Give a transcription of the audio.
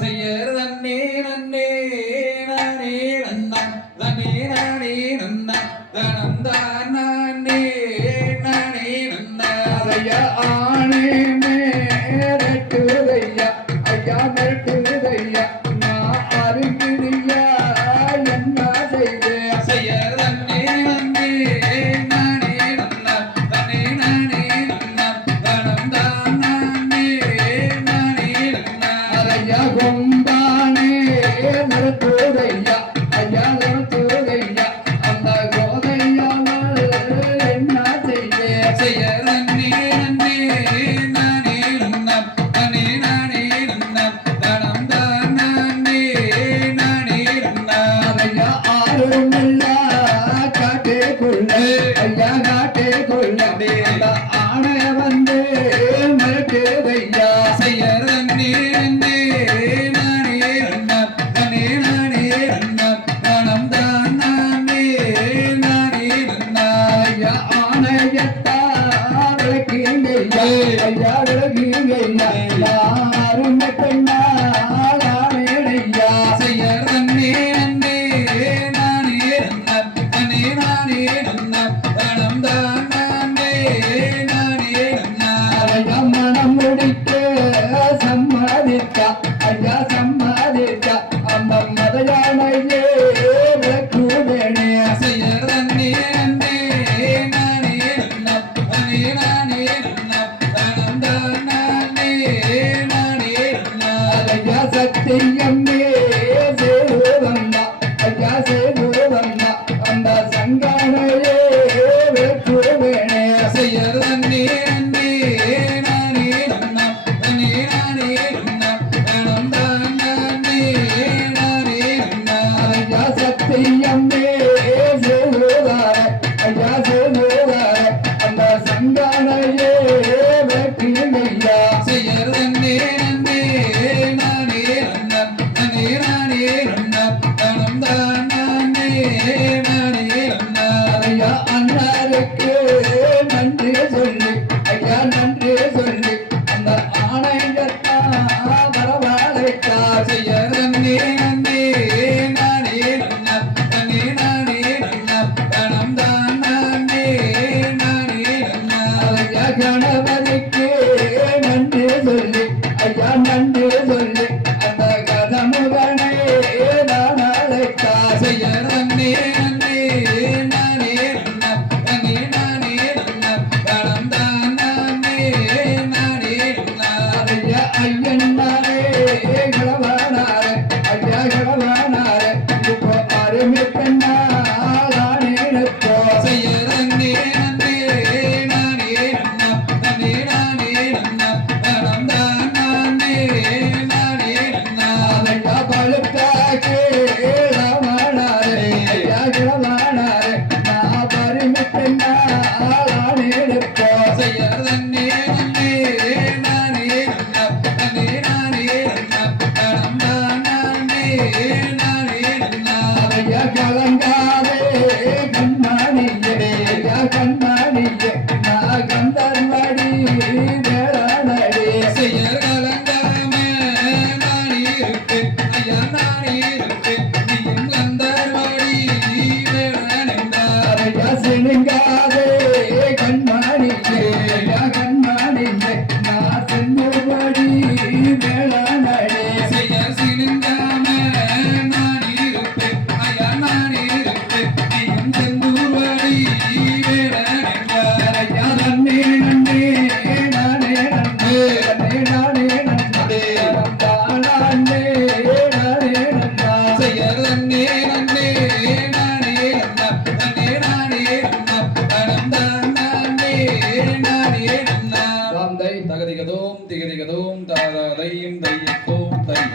செய்யர் தன்னே நன்னே நானே நன்னா தனே நானே நன்னா தனம் தான் நானே நானே நன்னா ஆனே மேட்டுதையா ஐயா மெட்டுதையா நான் அருகிறியா என்ன செய்தே செய்யர் தன்னே நன்னே நானே நன்னா தனே நானே நன்னா தனம் தான் நானே நானே நன்னா ஐயா கொம்பானே நிறுத்துதையா ஐயா நிறுத்துதையா அந்த கோதையாமல் என்ன செய்தே செய்யர் தன்னே நன்னே நானே நன்னா தனே நானே நன்னா தனம் தான் நானே நானே நன்னா ஐயா ஆறுமில்ல காட்டுக்குள்ள ஐயா காட்டுக்குள்ள அந்த ஆணைய வந்து மிரட்டுதையா செய்யர் தன்னே நன்னே நானே நன்னா தனே நானே நன்னா தனம் தான் நானே நானே நன்னா ஐயா ஆணையத்தா விளக்குங்கய்யா ஐயா விளக்குங்கய்யா யாருமே பெண்ணால் ஆணையடையா செய்யர் தன்னே நன்னே நானே நன்னா தனே நானே நன்னா தனம் தான் நானே நானே நன்னா ஐயா மனம் முடிக்க சம்மதித்தா ஐயா சம்மதித்தா அந்த மதையானையே விளக்குவேனே செய்யர் தன்னே நன்னே நானே நன்னா தனே நானே நன்னா தனம் தான் நானே நானே நன்னா ஐயா சத்தியம்மே சேருவந்தா ஐயா சேருவந்தா அந்த சங்கானையே விளக்குவேனே செய்யர் தன்னே நன்னே நானே நன்னா தனே நானே நன்னா தனம் தான் நானே நானே நன்னா ஐயா சத்தியம்மே சேருவார ஐயா சேருவார அந்த சங்கானையே விளக்குங்கய்யா செய்யர் தன்னே நன்னே நானே நன்னா தனே நானே நன்னா தனம் தான் நானே நானே நன்னா ஐயா அண்ணாருக்கு நன்றி சொல்லி ஐயா நன்றி சொல்லி அந்த ஆணையத்தா வரவாழைத்தா செய்யர் தன்னே நன்னே நானே நன்னா தனே நானே நன்னா தனம் தான் நானே நானே நன்னா ஐயா கணவனுக்கு நன்றி சொல்லி ஐயா நன்றி சொல்லி அந்த கதமுகனை நான் அழைத்தா செய்யர் தன்னே நன்னே நானே நன்னா தனே நானே நன்னா தனம் தான் நானே நானே நன்னா ஐயா ஐயன்னாரே கிழவானாரே ஐயா கிழவானாரே இப்போ அருமை பெண்ணாளானேனப்போ செய்யர் தன்னே நன்னே நானே நன்னா தனே நானே நன்னா தனம் தான் நானே நானே நன்னா ஐயா பழுத்தாக்கு கிழவானாரே ஐயா கிழவானாரே நான் அருமை பெண்ணாளானேனப்போ செய்யர் தன்னே